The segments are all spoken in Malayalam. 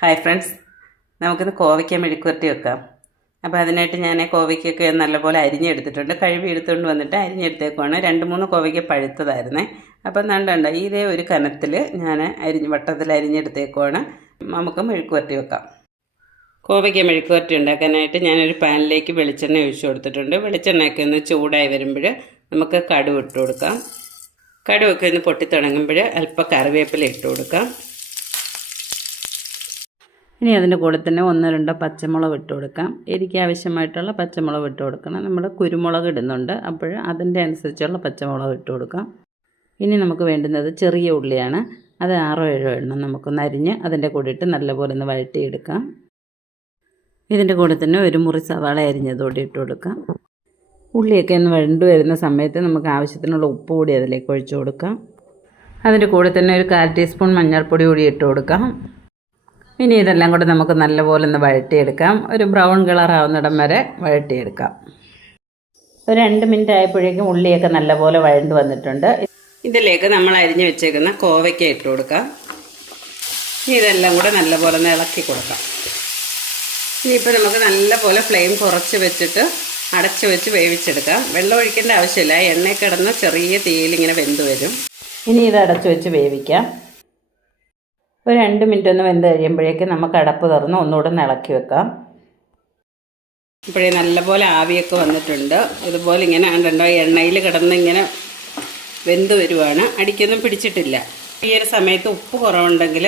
ഹായ് ഫ്രണ്ട്സ്, നമുക്കിന്ന് കോവയ്ക്ക മെഴുക്കുവരട്ടി വെക്കാം. അപ്പോൾ അതിനായിട്ട് ഞാൻ കോവയ്ക്കൊക്കെ നല്ലപോലെ അരിഞ്ഞെടുത്തിട്ടുണ്ട്. കഴുകി എടുത്തുകൊണ്ട് വന്നിട്ട് അരിഞ്ഞെടുത്തേക്കുവാണ്. 2-3 കോവയ്ക്ക പഴുത്തതായിരുന്നേ. അപ്പം നണ്ടുണ്ട് ഇതേ ഒരു കനത്തിൽ ഞാൻ വട്ടത്തിൽ അരിഞ്ഞെടുത്തേക്കുവാണ്. നമുക്ക് മെഴുക്കുവരട്ടി വെക്കാം. കോവയ്ക്ക മെഴുക്കുവരട്ടി ഉണ്ടാക്കാനായിട്ട് ഞാനൊരു പാനിലേക്ക് വെളിച്ചെണ്ണ ഒഴിച്ചു കൊടുത്തിട്ടുണ്ട്. വെളിച്ചെണ്ണയൊക്കെ ഒന്ന് ചൂടായി വരുമ്പോൾ നമുക്ക് കടുക് ഇട്ട് കൊടുക്കാം. കടുകൊക്കെ ഒന്ന് പൊട്ടിത്തുടങ്ങുമ്പോൾ അല്പം കറിവേപ്പില ഇട്ട് കൊടുക്കാം. ഇനി അതിൻ്റെ കൂടെ തന്നെ 1-2 പച്ചമുളക് ഇട്ട് കൊടുക്കാം. എരിക്ക് ആവശ്യമായിട്ടുള്ള പച്ചമുളക് ഇട്ട് കൊടുക്കണം. നമ്മൾ കുരുമുളക് ഇടുന്നുണ്ട്, അപ്പോൾ അതിൻ്റെ അനുസരിച്ചുള്ള പച്ചമുളക് ഇട്ട് കൊടുക്കാം. ഇനി നമുക്ക് വേണ്ടുന്നത് ചെറിയ ഉള്ളിയാണ്. അത് 6-7 എണ്ണം നമുക്കൊന്ന് അരിഞ്ഞ് അതിൻ്റെ കൂടെ ഇട്ട് നല്ലപോലെ ഒന്ന് വഴറ്റിയെടുക്കാം. ഇതിൻ്റെ കൂടെ തന്നെ ഒരു മുറി സവാള അരിഞ്ഞതോടെ ഇട്ട് കൊടുക്കാം. ഉള്ളിയൊക്കെ ഒന്ന് വഴണ്ടു വരുന്ന സമയത്ത് നമുക്ക് ആവശ്യത്തിനുള്ള ഉപ്പ് കൂടി അതിലേക്ക് ഒഴിച്ചു കൊടുക്കാം. അതിൻ്റെ കൂടെ തന്നെ ഒരു 1/4 ടീസ്പൂൺ മഞ്ഞൾപ്പൊടി കൂടി ഇട്ട് കൊടുക്കാം. ഇനി ഇതെല്ലാം കൂടെ നമുക്ക് നല്ലപോലെ ഒന്ന് വഴറ്റിയെടുക്കാം. ഒരു ബ്രൗൺ കളർ ആവുന്നിടം വരെ വഴറ്റിയെടുക്കാം. ഒരു 2 മിനിറ്റ് ആയപ്പോഴേക്കും ഉള്ളിയൊക്കെ നല്ലപോലെ വഴണ്ട് വന്നിട്ടുണ്ട്. ഇതിലേക്ക് നമ്മൾ അരിഞ്ഞ് വെച്ചേക്കുന്ന കോവയ്ക്ക ഇട്ട് കൊടുക്കാം. ഇനി ഇതെല്ലാം കൂടെ നല്ലപോലെ ഒന്ന് ഇളക്കി കൊടുക്കാം. ഇനിയിപ്പോൾ നമുക്ക് നല്ലപോലെ ഫ്ലെയിം കുറച്ച് വെച്ചിട്ട് അടച്ച് വെച്ച് വേവിച്ചെടുക്കാം. വെള്ളം ഒഴിക്കേണ്ട ആവശ്യമില്ല, എണ്ണയിൽ കിടന്ന് ചെറിയ തീയിലിങ്ങനെ വെന്ത് വരും. ഇനി ഇത് അടച്ച് വെച്ച് വേവിക്കാം. ഒരു 2 മിനിറ്റ് ഒന്ന് വെന്ത് കഴിയുമ്പോഴേക്കും നമുക്ക് അടപ്പ് തുറന്ന് ഒന്നുകൂടെ ഇളക്കി വെക്കാം. ഇപ്പോഴേ നല്ലപോലെ ആവിയൊക്കെ വന്നിട്ടുണ്ട്. ഇതുപോലെ ഇങ്ങനെ കണ്ടോ, എണ്ണയിൽ കിടന്ന് ഇങ്ങനെ വെന്ത് വരുവാണ്. അടിക്കൊന്നും പിടിച്ചിട്ടില്ല. ഈ ഒരു സമയത്ത് ഉപ്പ് കുറവുണ്ടെങ്കിൽ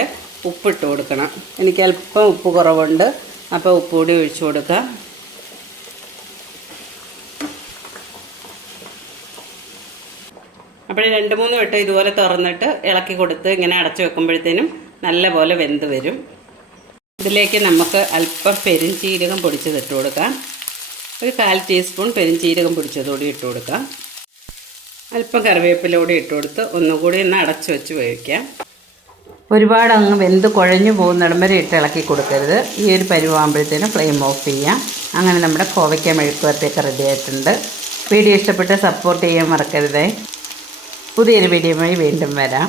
ഉപ്പിട്ട് കൊടുക്കണം. എനിക്ക് അല്പം ഉപ്പ് കുറവുണ്ട്, അപ്പോൾ ഉപ്പ് കൂടി ഒഴിച്ചു കൊടുക്കാം. അപ്പോൾ 2-3 വട്ടം ഇതുപോലെ തുറന്നിട്ട് ഇളക്കി കൊടുത്ത് ഇങ്ങനെ അടച്ചു വെക്കുമ്പോഴത്തേനും നല്ലപോലെ വെന്ത് വരും. ഇതിലേക്ക് നമുക്ക് അല്പം പെരുംജീരകം പൊടിച്ചത് ഇട്ട് കൊടുക്കാം. ഒരു 1/4 ടീസ്പൂൺ പെരുംജീരകം പൊടിച്ചതുകൂടി ഇട്ട് കൊടുക്കാം. അല്പം കറിവേപ്പില കൂടി ഇട്ട് കൊടുത്ത് ഒന്നുകൂടി ഒന്ന് അടച്ചു വെച്ച് വേവിക്കാം. ഒരുപാട് അങ്ങ് വെന്ത് കുഴഞ്ഞു പോകുന്നിടം വരെ ഇട്ട് ഇളക്കി കൊടുക്കരുത്. ഈ ഒരു പരുവാകുമ്പോഴത്തേനും ഫ്ലെയിം ഓഫ് ചെയ്യാം. അങ്ങനെ നമ്മുടെ കോവയ്ക്ക മെഴുക്കുവരട്ടിയൊക്കെ റെഡി ആയിട്ടുണ്ട്. വീഡിയോ ഇഷ്ടപ്പെട്ട് സപ്പോർട്ട് ചെയ്യാൻ മറക്കരുതേ. പുതിയൊരു വീഡിയോയുമായി വീണ്ടും വരാം.